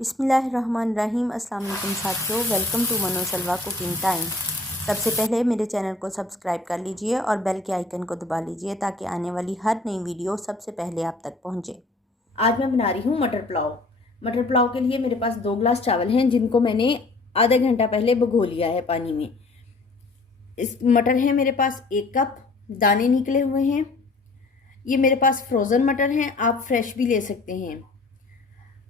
बिस्मिल्लाहिर्रहमानिर्रहीम। अस्सलाम वालेकुम साथियों, वेलकम टू मनो सलवा कुकिंग टाइम। सबसे पहले मेरे चैनल को सब्सक्राइब कर लीजिए और बेल के आइकन को दबा लीजिए ताकि आने वाली हर नई वीडियो सबसे पहले आप तक पहुंचे। आज मैं बना रही हूँ मटर पुलाव। मटर पुलाव के लिए मेरे पास 2 गिलास चावल हैं जिनको मैंने आधा घंटा पहले भिगो लिया है पानी में। इस मटर है मेरे पास 1 कप, दाने निकले हुए हैं। ये मेरे पास फ्रोज़न मटर हैं, आप फ्रेश भी ले सकते हैं।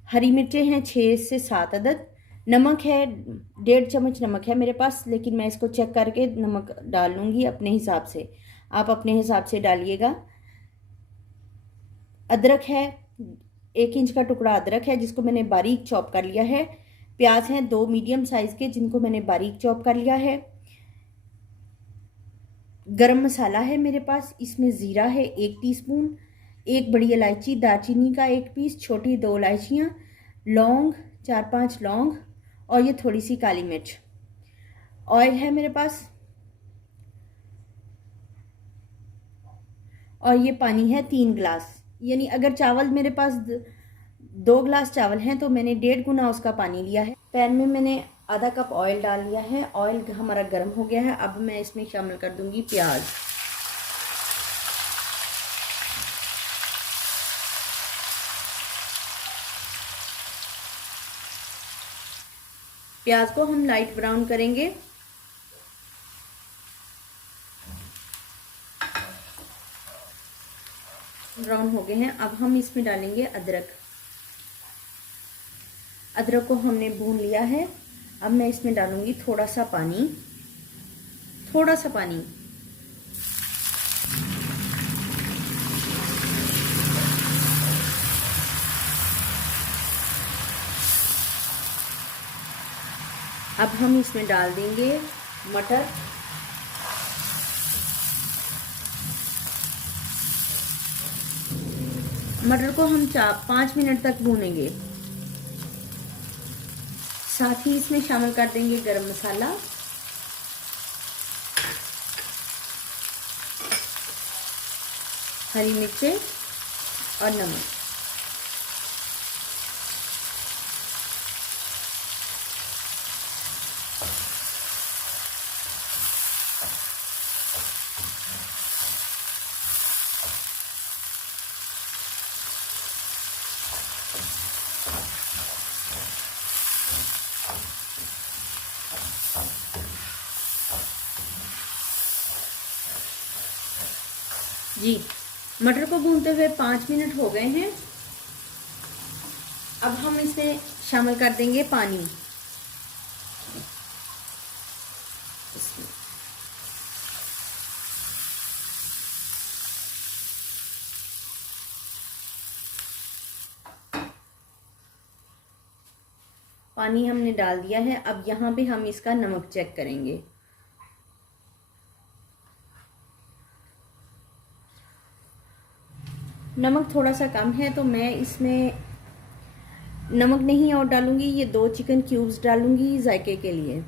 हरी मिर्चें हैं 6 से 7 अदद। नमक है 1.5 चम्मच नमक है मेरे पास, लेकिन मैं इसको चेक करके नमक डाल लूँगी अपने हिसाब से, आप अपने हिसाब से डालिएगा। अदरक है 1 इंच का टुकड़ा अदरक है जिसको मैंने बारीक चॉप कर लिया है। प्याज हैं 2 मीडियम साइज़ के जिनको मैंने बारीक चॉप कर लिया है। गरम मसाला है मेरे पास, इसमें ज़ीरा है 1 टीस्पून, 1 बड़ी इलायची, दालचीनी का 1 पीस, छोटी 2 इलायचियाँ, लौंग 4-5 लौंग और ये थोड़ी सी काली मिर्च। ऑयल है मेरे पास और ये पानी है 3 गिलास। यानी अगर चावल मेरे पास 2 गिलास चावल हैं तो मैंने 1.5 गुना उसका पानी लिया है। पैन में मैंने आधा कप ऑयल डाल लिया है। ऑयल हमारा गर्म हो गया है। अब मैं इसमें शामिल कर दूंगी प्याज। प्याज को हम लाइट ब्राउन करेंगे। ब्राउन हो गए हैं। अब हम इसमें डालेंगे अदरक। अदरक को हमने भून लिया है। अब मैं इसमें डालूंगी थोड़ा सा पानी। अब हम इसमें डाल देंगे मटर। मटर को हम 5 मिनट तक भूनेंगे। साथ ही इसमें शामिल कर देंगे गरम मसाला, हरी मिर्चें और नमक। जी, मटर को भूनते हुए 5 मिनट हो गए हैं। अब हम इसमें शामिल कर देंगे पानी। पानी हमने डाल दिया है। अब यहाँ पे हम इसका नमक चेक करेंगे। नमक थोड़ा सा कम है तो मैं इसमें नमक नहीं और डालूंगी। ये 2 चिकन क्यूब्स डालूंगी जायके के लिए।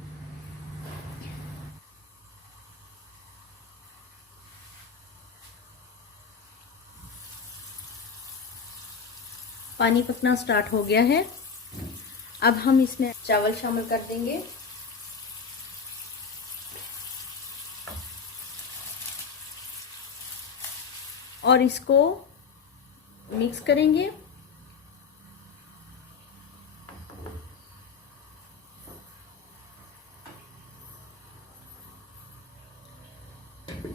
पानी पकना स्टार्ट हो गया है। अब हम इसमें चावल शामिल कर देंगे। और इसको मिक्स करेंगे।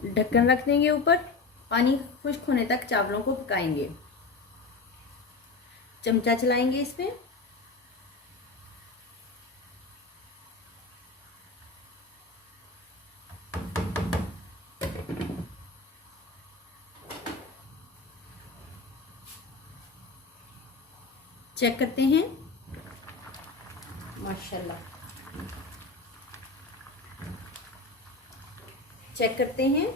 ढक्कन रख देंगे ऊपर। पानी खुश्क होने तक चावलों को पकाएंगे। चमचा चलाएंगे इसमें। चेक करते हैं। माशाल्लाह, चेक करते हैं।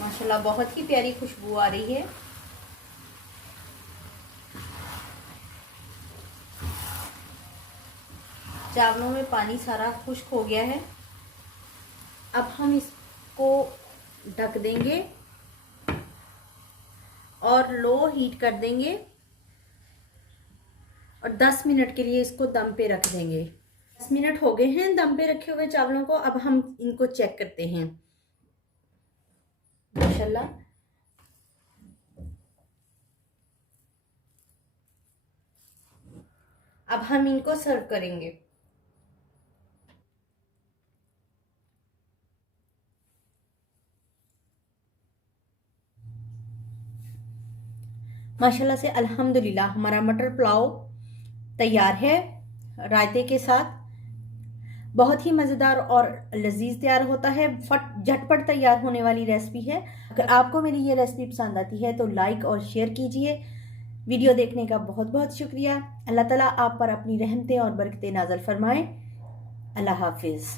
माशाल्लाह, बहुत ही प्यारी खुशबू आ रही है। चावलों में पानी सारा खुश्क हो गया है। अब हम इसको ढक देंगे और लो हीट कर देंगे और 10 मिनट के लिए इसको दम पे रख देंगे। 10 मिनट हो गए हैं दम पे रखे हुए चावलों को। अब हम इनको चेक करते हैं। माशाल्लाह अब हम इनको सर्व करेंगे। माशाल्लाह से अल्हम्दुलिल्लाह हमारा मटर पुलाव तैयार है रायते के साथ। बहुत ही मज़ेदार और लजीज तैयार होता है। झटपट तैयार होने वाली रेसिपी है। अगर आपको मेरी ये रेसिपी पसंद आती है तो लाइक और शेयर कीजिए। वीडियो देखने का बहुत बहुत शुक्रिया। अल्लाह ताला आप पर अपनी रहमतें और बरकतें नाज़िल फरमाए। अल्लाह हाफिज़।